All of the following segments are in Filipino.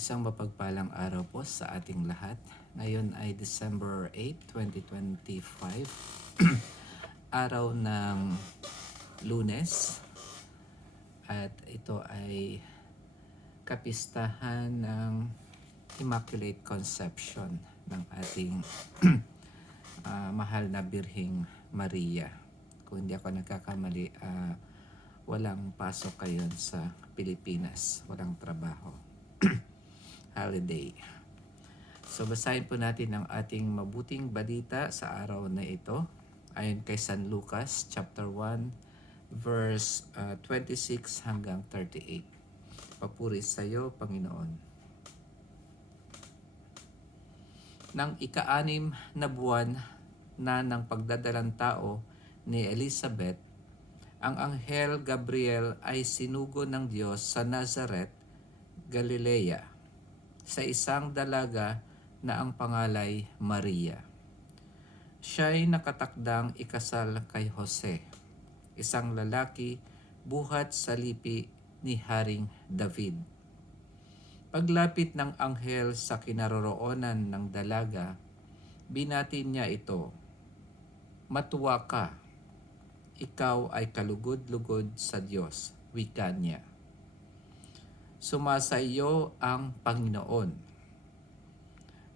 Isang mapagpalang araw po sa ating lahat. Ngayon ay December 8, 2025, araw ng Lunes. At ito ay kapistahan ng Immaculate Conception ng ating mahal na Birheng Maria. Kung hindi ako nagkakamali, walang pasok ngayon sa Pilipinas, walang trabaho. Holiday. So basahin po natin ang ating mabuting balita sa araw na ito ayon kay San Lucas chapter 1 verse 26 hanggang 38. Papuri sa iyo, Panginoon. Nang ika-anim na buwan na ng pagdadalang tao ni Elizabeth, ang anghel Gabriel ay sinugo ng Diyos sa Nazareth, Galilea, sa isang dalaga na ang pangalay Maria. Siya'y nakatakdang ikasal kay Jose, isang lalaki buhat sa lipi ni Haring David. Paglapit ng anghel sa kinaroroonan ng dalaga, binati niya ito, "Matuwa ka, ikaw ay kalugod-lugod sa Diyos," wika niya. "Sumasaiyo ang Panginoon."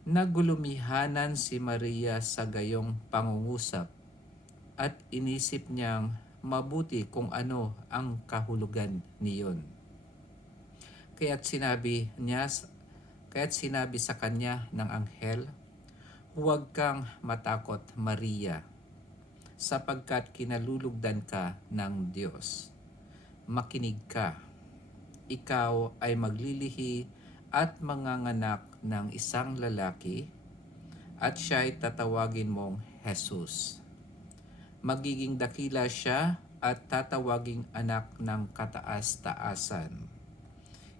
Nagulumihanan si Maria sa gayong pangungusap at inisip niyang mabuti kung ano ang kahulugan niyon. Kaya't sinabi sa kanya ng anghel, "Huwag kang matakot, Maria, sapagkat kinalulugdan ka ng Diyos. Makinig ka. Ikaw ay maglilihi at manganganak ng isang lalaki at siya'y tatawagin mong Jesus. Magiging dakila siya at tatawaging anak ng kataas-taasan.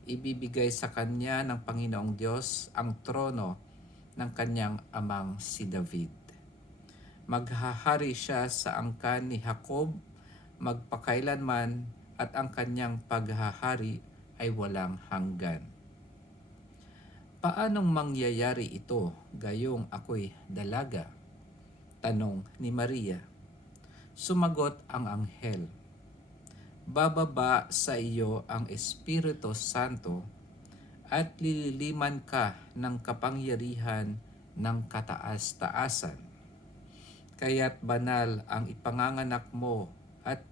Ibibigay sa kanya ng Panginoong Diyos ang trono ng kanyang amang si David. Maghahari siya sa angkan ni Jacob magpakailanman at ang kanyang paghahari ay walang hanggan." "Paanong mangyayari ito gayong ako'y dalaga?" tanong ni Maria. Sumagot ang anghel, "Bababa sa iyo ang Espiritu Santo at lililiman ka ng kapangyarihan ng kataas-taasan. Kaya't banal ang ipanganganak mo at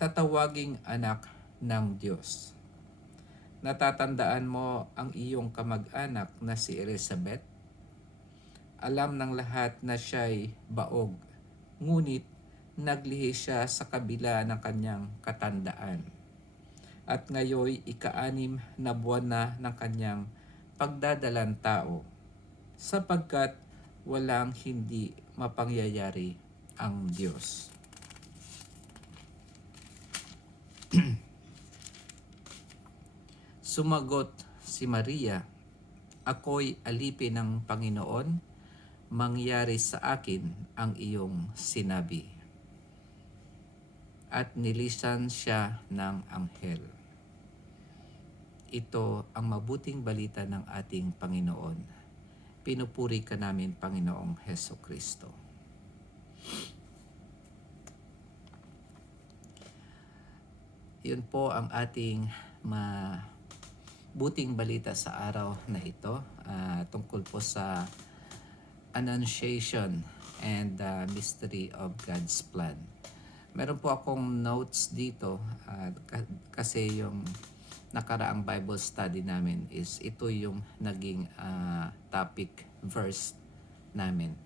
tatawaging anak ng Diyos. Natatandaan mo ang iyong kamag-anak na si Elizabeth? Alam ng lahat na siya'y baog, ngunit naglihi siya sa kabila ng kanyang katandaan. At ngayoy ika-anim na buwan na ng kanyang pagdadalang tao, sapagkat walang hindi mapangyayari ang Diyos." Sumagot si Maria, "Ako'y alipin ng Panginoon, mangyari sa akin ang iyong sinabi." At nilisan siya ng anghel. Ito ang mabuting balita ng ating Panginoon. Pinupuri ka namin, Panginoong Hesukristo. Yun po ang ating buting balita sa araw na ito tungkol po sa Annunciation and the Mystery of God's Plan. Meron po akong notes dito kasi yung nakaraang Bible study namin is ito yung naging topic verse namin.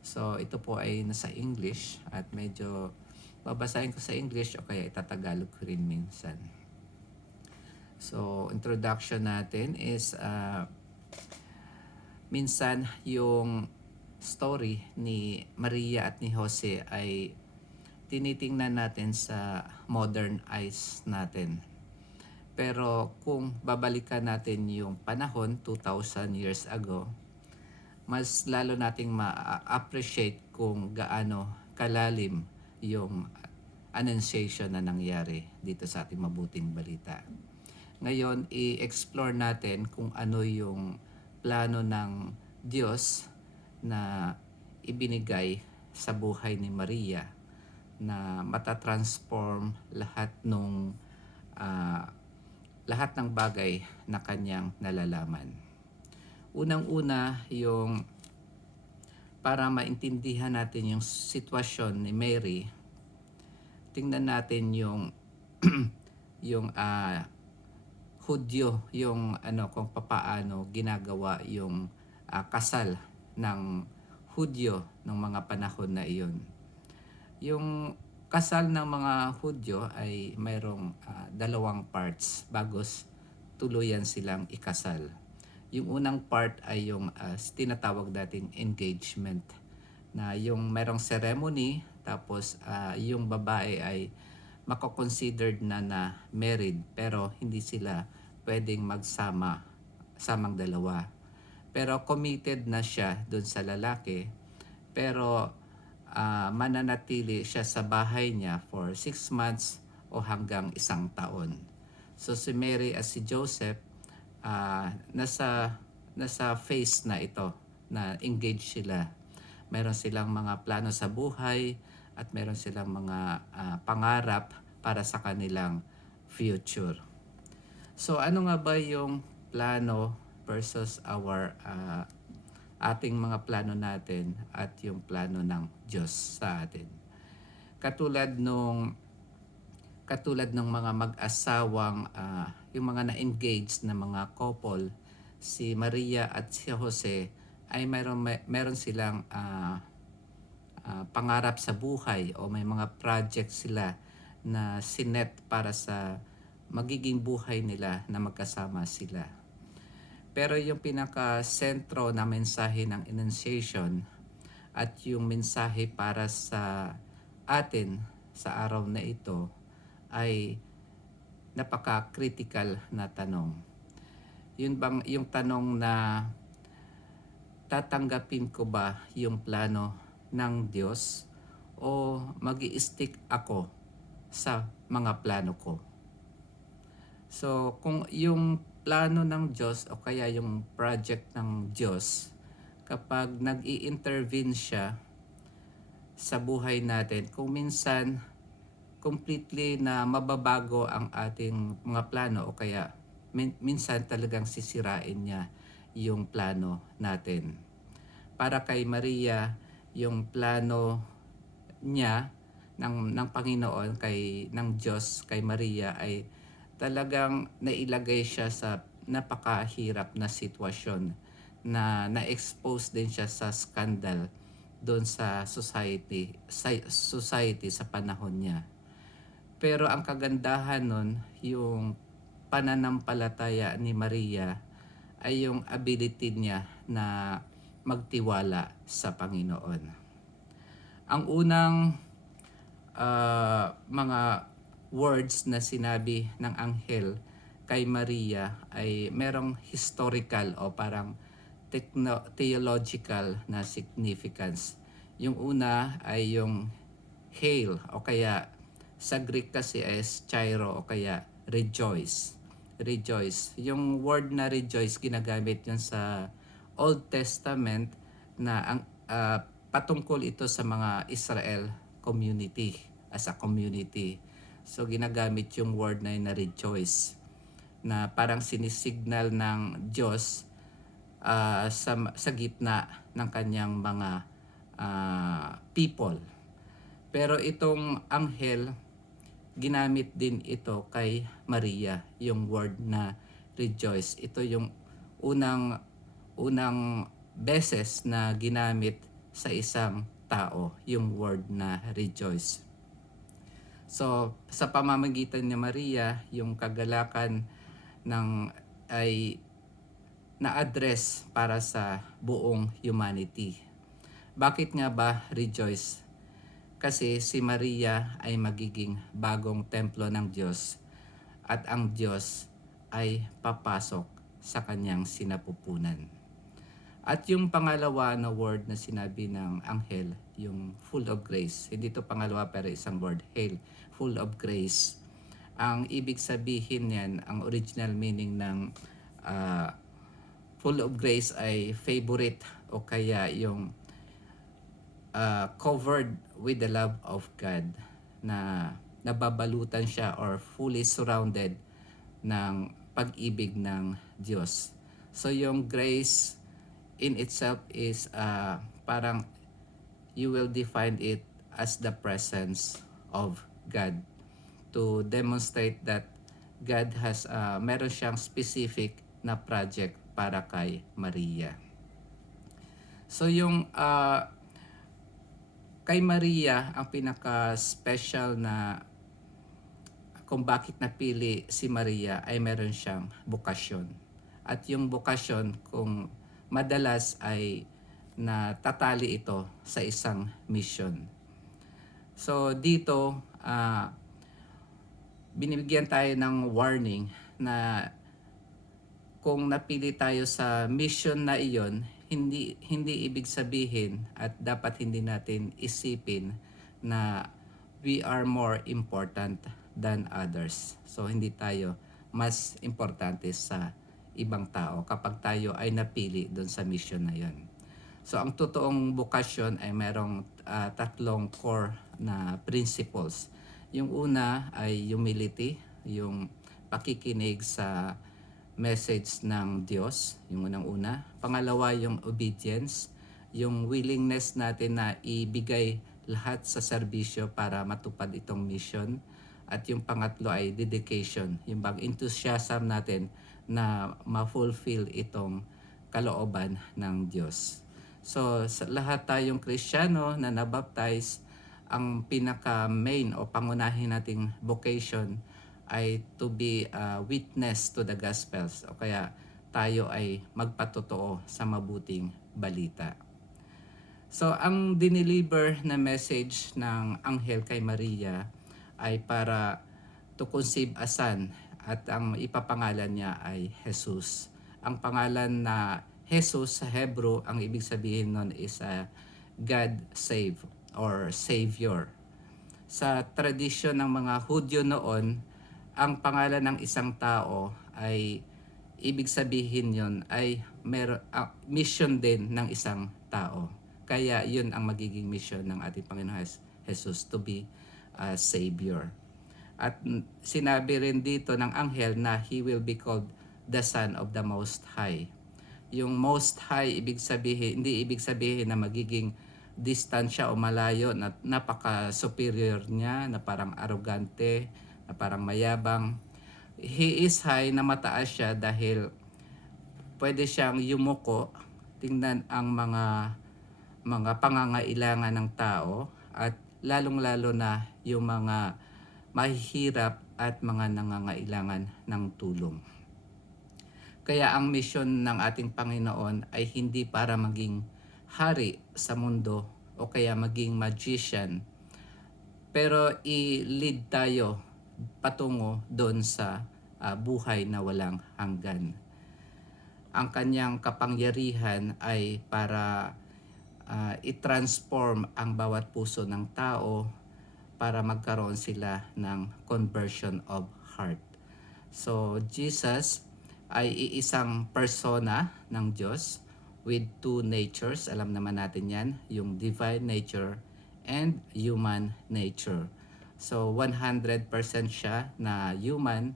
So ito po ay nasa English at medyo babasahin ko sa English o kaya itatagalog ko rin minsan. So, introduction natin is minsan yung story ni Maria at ni Jose ay tinitingnan natin sa modern eyes natin. Pero kung babalikan natin yung panahon 2,000 years ago, mas lalo nating ma-appreciate kung gaano kalalim yung annunciation na nangyari dito sa ating mabuting balita. Ngayon, i-explore natin kung ano yung plano ng Diyos na ibinigay sa buhay ni Maria na matatransform ah, lahat ng bagay na kanyang nalalaman. Unang-una, yung para maintindihan natin yung sitwasyon ni Mary, tingnan natin yung yung Hudyo, yung kung papaano ginagawa yung kasal ng Hudyo ng mga panahon na iyon. Yung kasal ng mga Hudyo ay mayroong dalawang parts bago tuluyan silang ikasal. Yung unang part ay yung tinatawag nating engagement, na yung merong ceremony, tapos yung babae ay mako-considered na married pero hindi sila pwedeng samang dalawa. Pero committed na siya dun sa lalaki, pero mananatili siya sa bahay niya for 6 months o hanggang 1 taon. So si Mary at si Joseph, nasa phase na ito na engaged sila. Meron silang mga plano sa buhay at meron silang mga pangarap para sa kanilang future. So ano nga ba yung plano versus ating mga plano natin at yung plano ng Diyos sa atin? Katulad ng mga mag-asawang yung mga na-engaged na mga couple, si Maria at si Jose ay meron silang pangarap sa buhay o may mga project sila na sinet para sa magiging buhay nila na magkasama sila. Pero yung pinaka-sentro na mensahe ng Annunciation at yung mensahe para sa atin sa araw na ito ay napaka-critical na tanong. Yung tanong na tatanggapin ko ba yung plano ng Diyos o magi-stick ako sa mga plano ko? So kung yung plano ng Diyos o kaya yung project ng Diyos, kapag nag-i-intervene siya sa buhay natin, kung minsan completely na mababago ang ating mga plano o kaya minsan talagang sisirain niya yung plano natin. Para kay Maria, yung plano niya ng Panginoon ng Diyos kay Maria ay talagang nailagay siya sa napakahirap na sitwasyon, na na-expose din siya sa scandal doon sa society sa panahon niya. Pero ang kagandahan nun, yung pananampalataya ni Maria ay yung ability niya na magtiwala sa Panginoon. Ang unang mga words na sinabi ng anghel kay Maria ay merong historical o parang theological na significance. Yung una ay yung hail o kaya sa Greek kasi is chairo o kaya rejoice. Rejoice. Yung word na rejoice ginagamit yun sa Old Testament na patungkol ito sa mga Israel community, as a community. So ginagamit yung word na yun na rejoice, na parang sinisignal ng Diyos sa gitna ng kanyang mga people. Pero itong anghel, ginamit din ito kay Maria, yung word na rejoice. Ito yung unang beses na ginamit sa isang tao, yung word na rejoice. So, sa pamamagitan ni Maria, yung kagalakan ay na-address para sa buong humanity. Bakit nga ba rejoice? Kasi si Maria ay magiging bagong templo ng Diyos at ang Diyos ay papasok sa kanyang sinapupunan. At yung pangalawa na word na sinabi ng anghel, yung full of grace. Hindi ito pangalawa pero isang word, hail, full of grace. Ang ibig sabihin niyan, ang original meaning ng ah, full of grace ay favorite o kaya yung covered with the love of God, na nababalutan siya or fully surrounded ng pag-ibig ng Diyos. So yung grace in itself is parang you will define it as the presence of God, to demonstrate that God has meron siyang specific na project para kay Maria. So yung kay Maria, ang pinaka-special na kung bakit napili si Maria ay meron siyang bukasyon. At yung bukasyon, kung madalas ay natatali ito sa isang mission. So dito, binibigyan tayo ng warning na kung napili tayo sa mission na iyon, hindi ibig sabihin at dapat hindi natin isipin na we are more important than others. So hindi tayo mas importante sa ibang tao kapag tayo ay napili doon sa mission na yon. So ang totoong bukasyon ay merong tatlong core na principles. Yung una ay humility, yung pakikinig sa message ng Diyos, yung unang-una. Pangalawa, yung obedience, yung willingness natin na ibigay lahat sa serbisyo para matupad itong mission. At yung pangatlo ay dedication, yung enthusiasm natin na ma-fulfill itong kalooban ng Diyos. So, sa lahat tayong Kristiyano na nabaptize, ang pinaka-main o pangunahin nating vocation ay to be a witness to the gospels, o kaya tayo ay magpatotoo sa mabuting balita. So ang dineliver na message ng anghel kay Maria ay para to conceive a son, at ang ipapangalan niya ay Jesus. Ang pangalan na Jesus sa Hebrew, ang ibig sabihin nun is God save or Savior. Sa tradisyon ng mga Hudyo noon, ang pangalan ng isang tao ay ibig sabihin yon ay mission din ng isang tao. Kaya yun ang magiging mission ng ating Panginoon Jesus, to be a Savior. At sinabi rin dito ng anghel na he will be called the Son of the Most High. Yung Most High, hindi ibig sabihin na magiging distansya o malayo, na napaka-superior niya, na parang arrogante, na parang mayabang. He is high, na mataas siya dahil pwede siyang yumuko, tingnan ang mga pangangailangan ng tao, at lalong-lalo na yung mga mahihirap at mga nangangailangan ng tulong. Kaya ang mission ng ating Panginoon ay hindi para maging hari sa mundo o kaya maging magician, pero i-lead tayo patungo doon sa buhay na walang hanggan. Ang kanyang kapangyarihan ay para i-transform ang bawat puso ng tao para magkaroon sila ng conversion of heart. So Jesus ay iisang persona ng Diyos with two natures. Alam naman natin yan, yung divine nature and human nature. So 100% siya na human,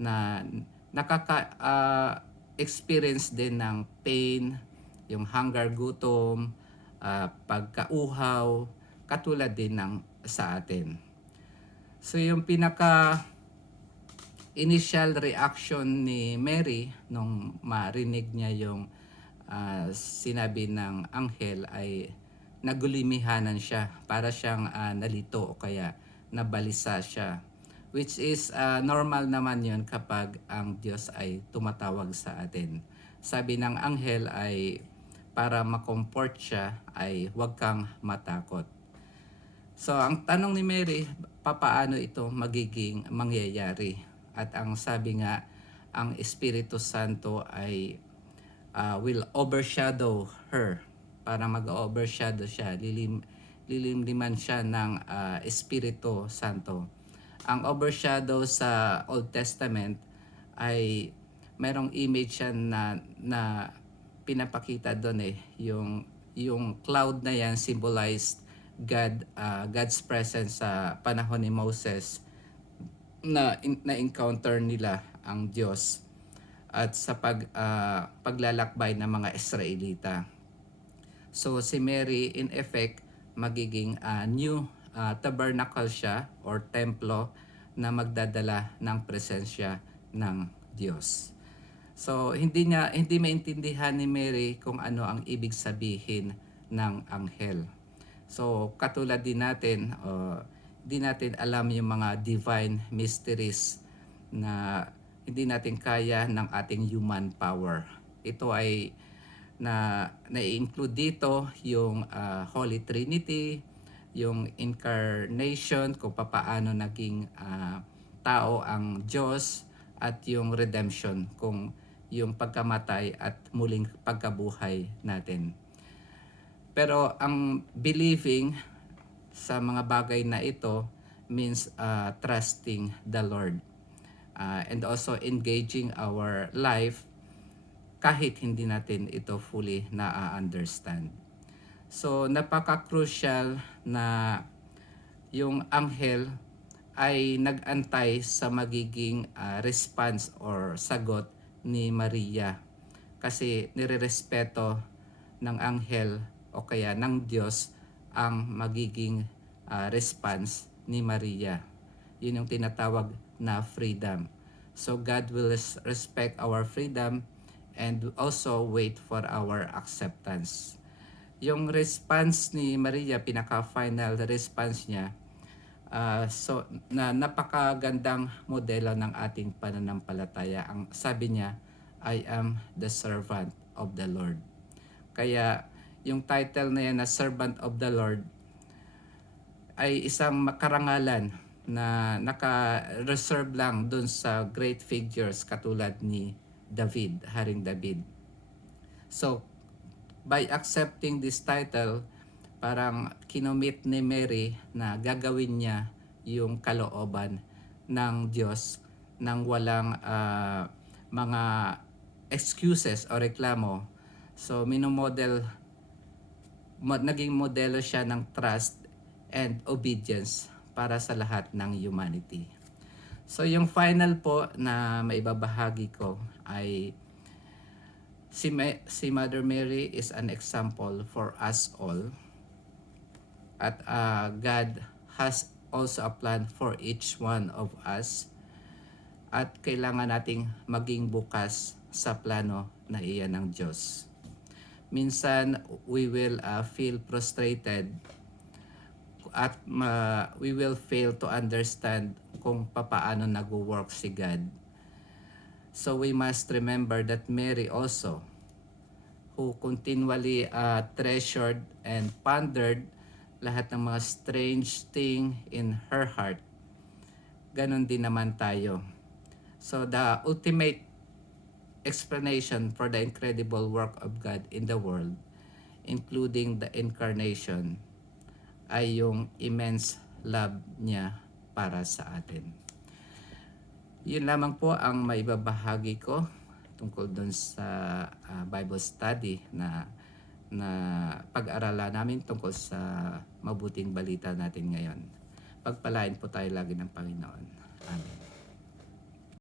na experience din ng pain, yung hunger, gutom, pagkauhaw, katulad din ng sa atin. So yung initial reaction ni Mary nung marinig niya yung sinabi ng anghel ay nagulimihanan siya, para siyang nalito o kaya nabalisa siya, which is normal naman yon kapag ang Diyos ay tumatawag sa atin. Sabi ng anghel ay para makomfort siya ay huwag kang matakot. So ang tanong ni Mary, papaano ito magiging mangyayari? At ang sabi nga, ang Espiritu Santo ay will overshadow her. Para mag-overshadow siya, lilimliman siya ng Espiritu Santo. Ang overshadow sa Old Testament ay merong image yan na pinapakita doon yung cloud na yan symbolized God's presence sa panahon ni Moses na encounter nila ang Diyos at sa paglalakbay ng mga Israelita. So si Mary in effect magiging new tabernacle siya or templo na magdadala ng presensya ng Diyos. So hindi maintindihan ni Mary kung ano ang ibig sabihin ng anghel. So katulad din natin, di natin alam yung mga divine mysteries na hindi natin kaya ng ating human power. Ito ay na-include dito yung Holy Trinity, yung incarnation, kung paano naging tao ang Diyos, at yung redemption, kung yung pagkamatay at muling pagkabuhay natin. Pero ang believing sa mga bagay na ito means trusting the Lord and also engaging our life kahit hindi natin ito fully na-understand. So napaka-crucial na yung anghel ay nag-antay sa magiging response or sagot ni Maria, kasi nirerespeto ng anghel o kaya ng Diyos ang magiging response ni Maria. Yun yung tinatawag na freedom. So God will respect our freedom and also wait for our acceptance. Yung response ni Maria, pinaka-final response niya, so na napakagandang modelo ng ating pananampalataya. Ang sabi niya, I am the servant of the Lord. Kaya yung title na yan na servant of the Lord ay isang karangalan na naka-reserve lang dun sa great figures katulad ni David, Haring David. So by accepting this title, parang kinomit ni Mary na gagawin niya yung kalooban ng Diyos nang walang mga excuses o reklamo. So naging modelo siya ng trust and obedience para sa lahat ng humanity. So yung final po na maibabahagi ko ay si Mother Mary is an example for us all. At God has also a plan for each one of us. At kailangan nating maging bukas sa plano na iyan ng Diyos. Minsan, we will feel frustrated at we will fail to understand kung paano nag-work si God. So we must remember that Mary also, who continually treasured and pondered lahat ng mga strange thing in her heart, ganon din naman tayo. So the ultimate explanation for the incredible work of God in the world, including the incarnation, ay yung immense love niya para sa atin. Yun lamang po ang maibabahagi ko tungkol doon sa Bible study na pag-aralan namin tungkol sa mabuting balita natin ngayon. Pagpalain po tayo lagi ng Panginoon. Amen.